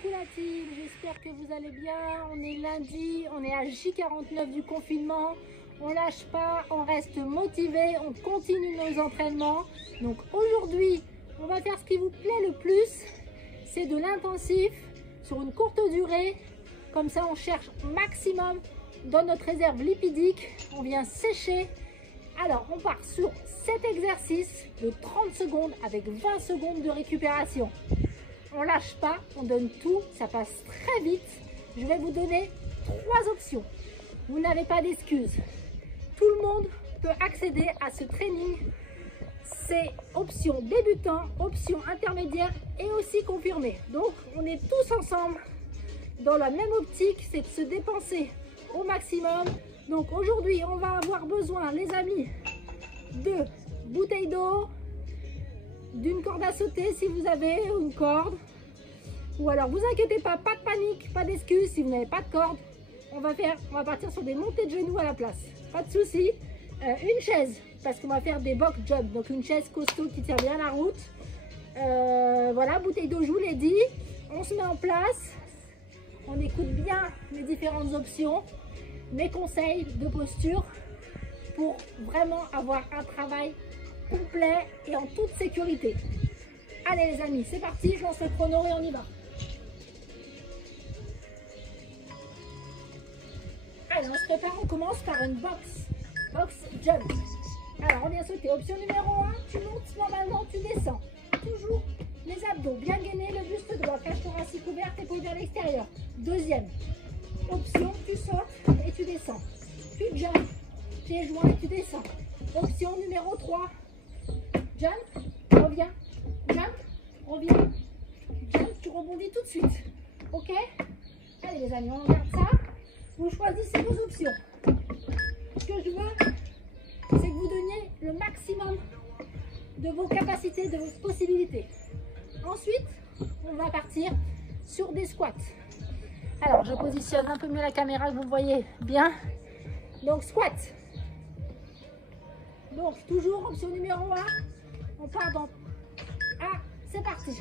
Coucou la team, j'espère que vous allez bien. On est lundi, on est à J49 du confinement. On lâche pas, on reste motivé, on continue nos entraînements. Donc aujourd'hui, on va faire ce qui vous plaît le plus. C'est de l'intensif sur une courte durée. Comme ça, on cherche maximum dans notre réserve lipidique. On vient sécher. Alors, on part sur 7 exercices de 30 secondes avec 20 secondes de récupération. On lâche pas, on donne tout, ça passe très vite. Je vais vous donner 3 options. Vous n'avez pas d'excuses. Tout le monde peut accéder à ce training. C'est option débutant, option intermédiaire et aussi confirmé. Donc, on est tous ensemble dans la même optique, c'est de se dépenser au maximum. Donc aujourd'hui, on va avoir besoin, les amis, de bouteilles d'eau, d'une corde à sauter si vous avez une corde. Ou alors, vous inquiétez pas, pas de panique, pas d'excuses si vous n'avez pas de corde. On va partir sur des montées de genoux à la place. Pas de souci. Une chaise, parce qu'on va faire des box jump. Donc une chaise costaud qui tient bien la route. Voilà, bouteille d'eau, je vous l'ai dit. On se met en place. On écoute bien les différentes options. Mes conseils de posture pour vraiment avoir un travail complet et en toute sécurité. Allez les amis, c'est parti, je lance le chrono et on y va. Allez, on se prépare, on commence par une box jump. Alors on vient sauter, option numéro 1, tu montes normalement, tu descends. Toujours les abdos bien gainés, le buste droit, cage thoracique ouverte, épaules vers l'extérieur. Deuxième option, tu sautes et tu descends. Tu jump, pieds joints et tu descends. Option numéro 3, jump, reviens, jump, reviens, jump, tu rebondis tout de suite. Ok? Allez les amis, on regarde ça. Vous choisissez vos options. Ce que je veux, c'est que vous donniez le maximum de vos capacités, de vos possibilités. Ensuite, on va partir sur des squats. Alors, je positionne un peu mieux la caméra, que vous voyez bien. Donc, squat. Donc, toujours option numéro 1. On part dans... Ah, c'est parti.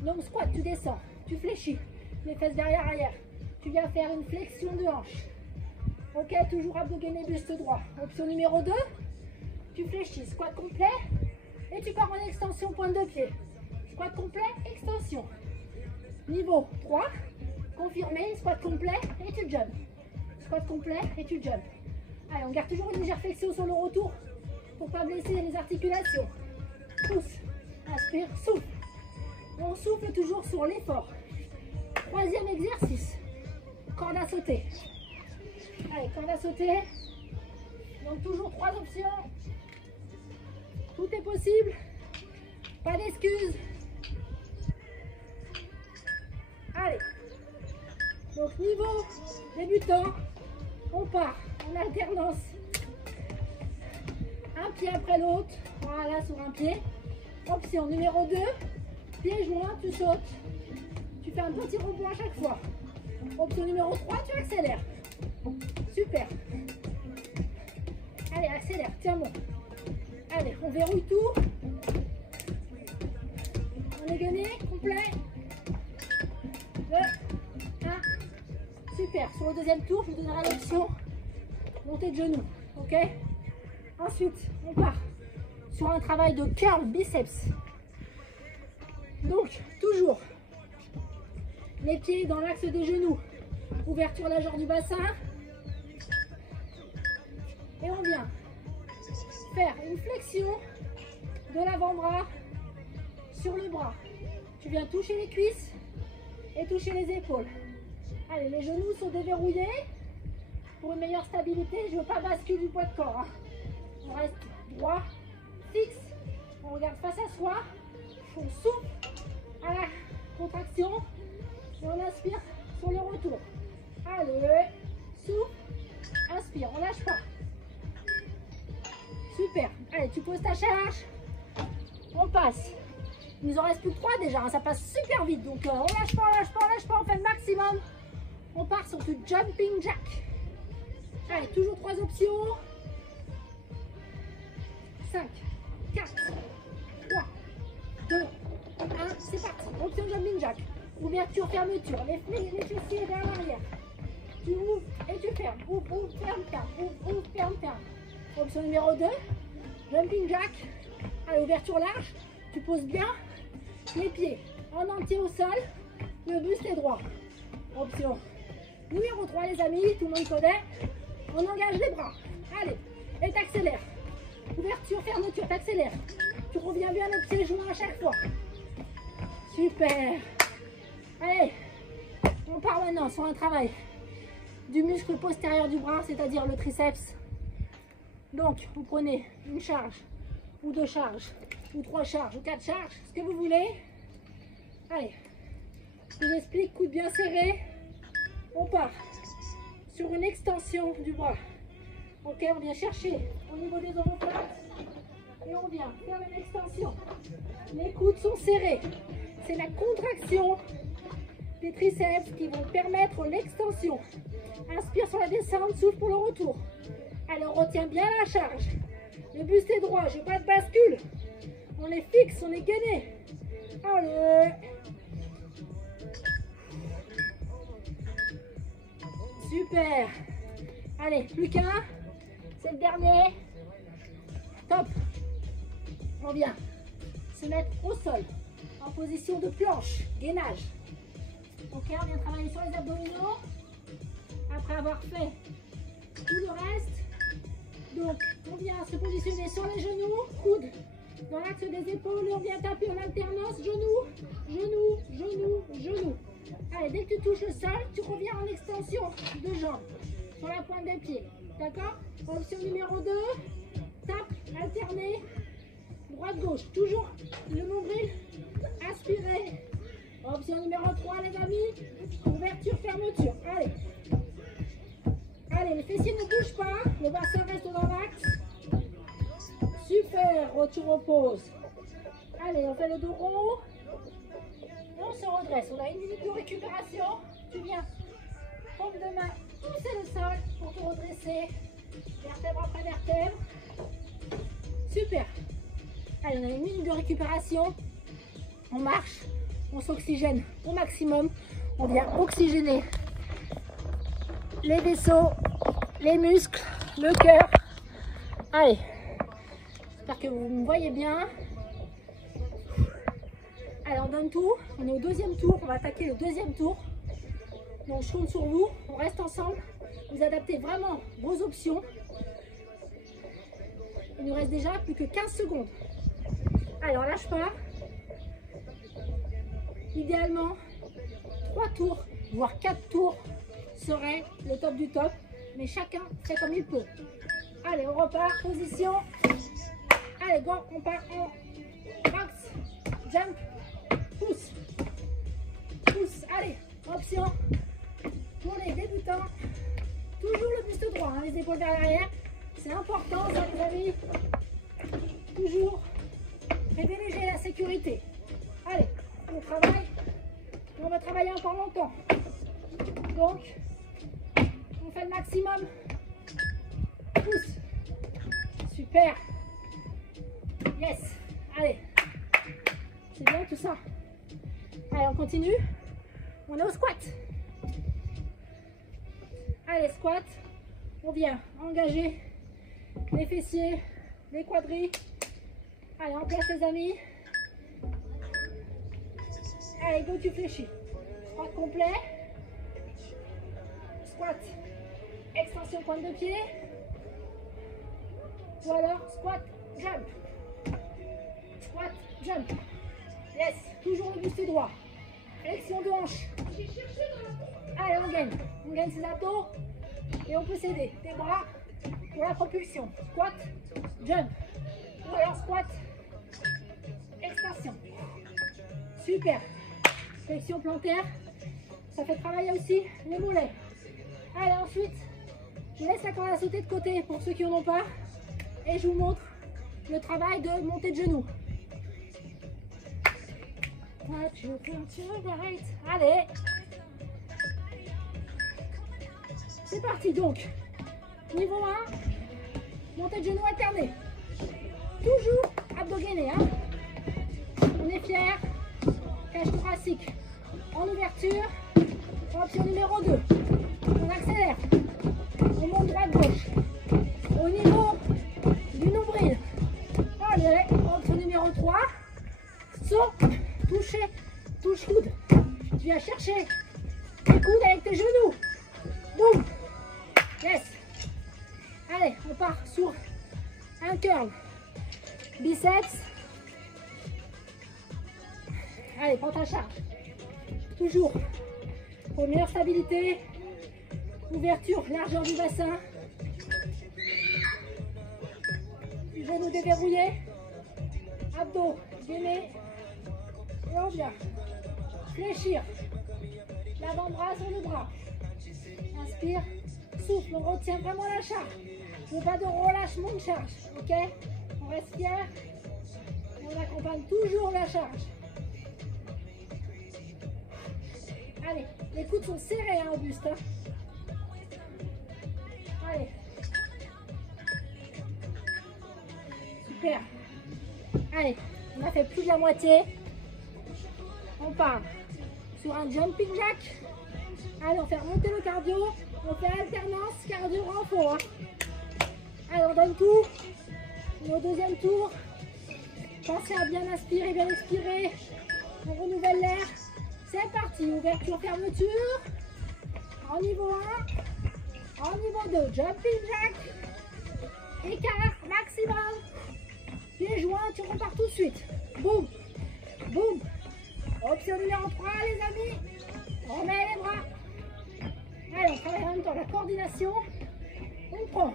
Donc, squat, tu descends, tu fléchis. Les fesses derrière, arrière. Tu viens faire une flexion de hanche. Ok, toujours abdos gainés, buste droit. Option numéro 2. Tu fléchis, squat complet. Et tu pars en extension, pointe de pied. Squat complet, extension. Niveau 3. Confirmé, squat complet et tu jump. Squat complet et tu jump. Allez, on garde toujours une légère flexion sur le retour pour ne pas blesser les articulations. Pousse, inspire, souffle. On souffle toujours sur l'effort. Troisième exercice, corde à sauter. Allez, corde à sauter. Donc toujours 3 options. Tout est possible. Pas d'excuses. Allez. Donc niveau débutant, on part en alternance. Un pied après l'autre. Voilà, sur un pied. Option numéro 2. Pieds joints, tu sautes. Tu fais un petit rebond à chaque fois. Option numéro 3, tu accélères. Super. Allez, accélère, tiens bon. Allez, on verrouille tout. On est gainé, complet. 2, 1. Super. Sur le deuxième tour, je vous donnerai l'option montée de genoux. Ok? Ensuite, on part sur un travail de curl biceps. Donc, toujours les pieds dans l'axe des genoux. Ouverture largeur du bassin. Et on vient faire une flexion de l'avant-bras sur le bras. Tu viens toucher les cuisses et toucher les épaules. Allez, les genoux sont déverrouillés. Pour une meilleure stabilité, je ne veux pas basculer du poids de corps. Hein. On reste droit, fixe. On regarde face à soi. On souffle à la contraction. Et on inspire sur le retour. Allez, souffle, inspire, on lâche pas. Super. Allez, tu poses ta charge. On passe. Il nous en reste plus que 3 déjà. Hein. Ça passe super vite. Donc, on lâche pas, on lâche pas, on lâche pas. On fait le maximum. On part sur du jumping jack. Allez, toujours 3 options. 5, 4, 3, 2, 1. C'est parti. Option jumping jack. Ouverture, fermeture. Les fessiers vers l'arrière. Tu ouvres et tu fermes. Ouvre, ouvre, ferme, ferme. Ouvre, ouvre, ferme, ferme. Option numéro 2. Jumping jack. Allez, ouverture large. Tu poses bien les pieds en entier au sol. Le buste est droit. Option numéro 3, les amis. Tout le monde connaît. On engage les bras. Allez. Et t'accélères. Ouverture, fermeture. T'accélères. Tu reviens bien le pied joint à chaque fois. Super. Allez. On part maintenant sur un travail du muscle postérieur du bras, c'est-à-dire le triceps. Donc, vous prenez une charge, ou 2 charges, ou 3 charges, ou 4 charges, ce que vous voulez. Allez, je vous explique, coude bien serré. On part sur une extension du bras. Ok, on vient chercher au niveau des omoplates et on vient faire une extension. Les coudes sont serrés. C'est la contraction des triceps qui vont permettre l'extension. Inspire sur la descente, souffle pour le retour. Alors on retient bien la charge. Le buste est droit, je n'ai pas de bascule. On est fixe, on est gainé. Allez. Super. Allez, plus qu'un. C'est le dernier. Top. On vient se mettre au sol en position de planche, gainage. Ok, on vient travailler sur les abdominaux. Après avoir fait tout le reste, donc on vient se positionner sur les genoux, coude dans l'axe des épaules et on vient taper en alternance, genoux, genoux, genoux, genoux. Allez, dès que tu touches le sol, tu reviens en extension de jambes sur la pointe des pieds. D'accord? Option numéro 2, tape, alterner, droite-gauche. Toujours le nombril, aspirez. Option numéro 3, les amis, ouverture, fermeture. Allez. Allez, les fessiers ne bougent pas, le bassin reste dans l'axe. Super, tu reposes. Allez, on fait le dos rond. Et on se redresse. On a 1 minute de récupération. Tu viens, paume de main, pousser le sol pour te redresser. Vertèbre après vertèbre. Super. Allez, on a 1 minute de récupération. On marche, on s'oxygène au maximum. On vient oxygéner les vaisseaux, les muscles, le cœur. Allez, j'espère que vous me voyez bien. Allez, on donne tout. On est au 2e tour. On va attaquer le 2e tour. Donc, je compte sur vous. On reste ensemble. Vous adaptez vraiment vos options. Il nous reste déjà plus que 15 secondes. Allez, on lâche pas. Idéalement, 3 tours, voire 4 tours serait le top du top. Mais chacun fait comme il peut. Allez, on repart. Position. Allez, go. On part en box, jump, pousse. Pousse. Allez, option. Pour les débutants, toujours le buste droit, hein, les épaules vers l'arrière. C'est important, ça, les amis. Toujours privilégier la sécurité. Allez, on travaille. On va travailler encore longtemps. Donc, on fait le maximum. Pousse. Super. Yes. Allez. C'est bien tout ça. Allez, on continue. On est au squat. Allez, squat. On vient engager les fessiers, les quadris. Allez, en place, les amis. Allez, go, tu fléchis. Squat complet. Squat. Extension pointe de pied. Ou alors squat, jump. Squat, jump. Yes. Toujours le buste droit. Flexion de hanche. Allez, on gagne. On gagne ses abdos. Et on peut s'aider des bras pour la propulsion. Squat, jump. Ou alors squat, extension. Super. Flexion plantaire. Ça fait travailler aussi les mollets. Allez, ensuite, je laisse la corde à sauter de côté pour ceux qui n'en ont pas. Et je vous montre le travail de montée de genoux. Allez. C'est parti donc. Niveau 1, montée de genoux alternée. Toujours abdos gainés. Hein. On est fiers. Cage thoracique. En ouverture, option numéro 2. On accélère. On monte droite-gauche. Au niveau du nombril. Allez, option numéro 3. Saut, toucher, touche coude. Tu viens chercher tes coudes avec tes genoux. Boum. Yes. Allez, on part sur un curl. Biceps. Allez, prends ta charge. Toujours. Pour meilleure stabilité. Ouverture, largeur du bassin. Genoux déverrouillés. Abdos gainés. Et on vient fléchir l'avant-bras sur le bras. Inspire, souffle, on retient vraiment la charge. Je veux pas de relâchement de charge, ok? On reste fier et on accompagne toujours la charge. Allez, les coudes sont serrés hein, au buste. Hein. Allez. Super. Allez, on a fait plus de la moitié. On part sur un jumping jack. Allez, on fait remonter le cardio. On fait alternance cardio-renfort. Hein. Allez, on donne tout. Au deuxième tour. Pensez à bien inspirer, bien expirer. On renouvelle l'air. C'est parti. Ouverture, fermeture. En niveau 1. En niveau 2. Jumping jack. Écart maximum. Pieds joints, tu repars tout de suite. Boum. Boum. Option numéro 3, les amis. On met les bras. Allez, on travaille en même temps la coordination. On prend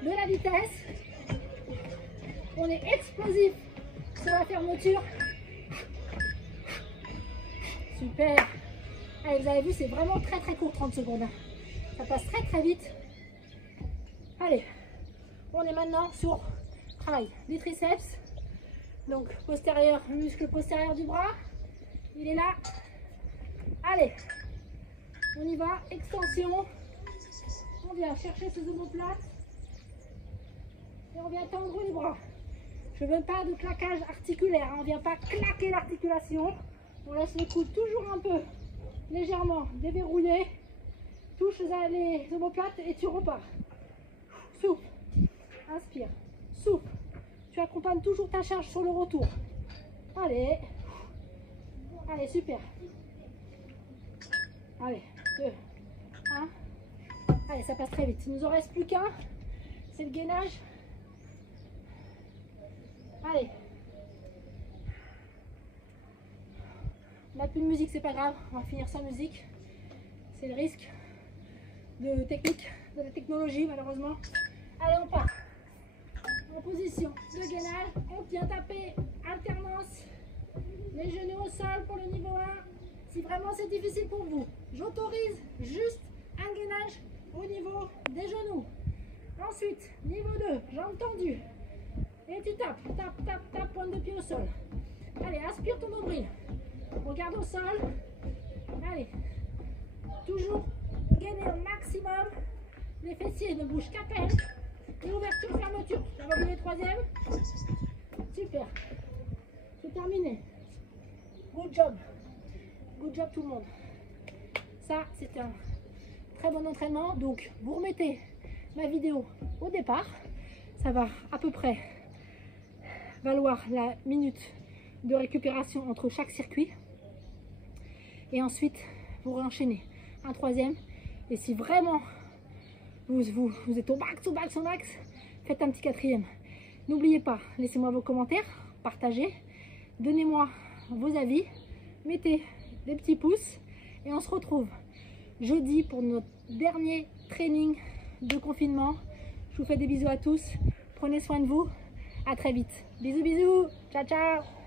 de la vitesse. On est explosif sur la fermeture. Super. Allez, vous avez vu, c'est vraiment très très court, 30 secondes. Ça passe très très vite. Allez, on est maintenant sur travail des triceps. Donc postérieur, le muscle postérieur du bras. Il est là. Allez, on y va. Extension. On vient chercher ses omoplates. Et on vient tendre les bras. Je ne veux pas de claquage articulaire. Hein. On ne vient pas claquer l'articulation. On laisse les coudes toujours un peu légèrement déverrouillés. Touche les omoplates et tu repars. Souffle. Inspire. Souffle. Tu accompagnes toujours ta charge sur le retour. Allez. Allez, super. Allez, 2, 1. Allez, ça passe très vite. Il ne nous en reste plus qu'un. C'est le gainage. Allez. On n'a plus de musique, c'est pas grave. On va finir sans musique. C'est le risque de technique, de la technologie, malheureusement. Allez, on part. En position de gainage. On vient taper alternance. Les genoux au sol pour le niveau 1. Si vraiment c'est difficile pour vous, j'autorise juste un gainage au niveau des genoux. Ensuite, niveau 2, jambes tendues. Et tu tapes, tapes, tapes, tapes, pointe de pied au sol. Allez, aspire ton nombril. Regarde au sol. Allez. Toujours gainer au maximum. Les fessiers ne bougent qu'à peine. Et ouverture, fermeture. Ça va vous le troisième. Super. C'est terminé. Good job. Good job tout le monde. Ça, c'était un très bon entraînement. Donc, vous remettez ma vidéo au départ. Ça va à peu près valoir la minute de récupération entre chaque circuit. Et ensuite, vous réenchaînez un troisième. Et si vraiment vous êtes au max, faites un petit quatrième. N'oubliez pas, laissez-moi vos commentaires, partagez, donnez-moi vos avis, mettez des petits pouces et on se retrouve jeudi pour notre dernier training de confinement. Je vous fais des bisous à tous, prenez soin de vous, à très vite. Bisous, bisous, ciao, ciao.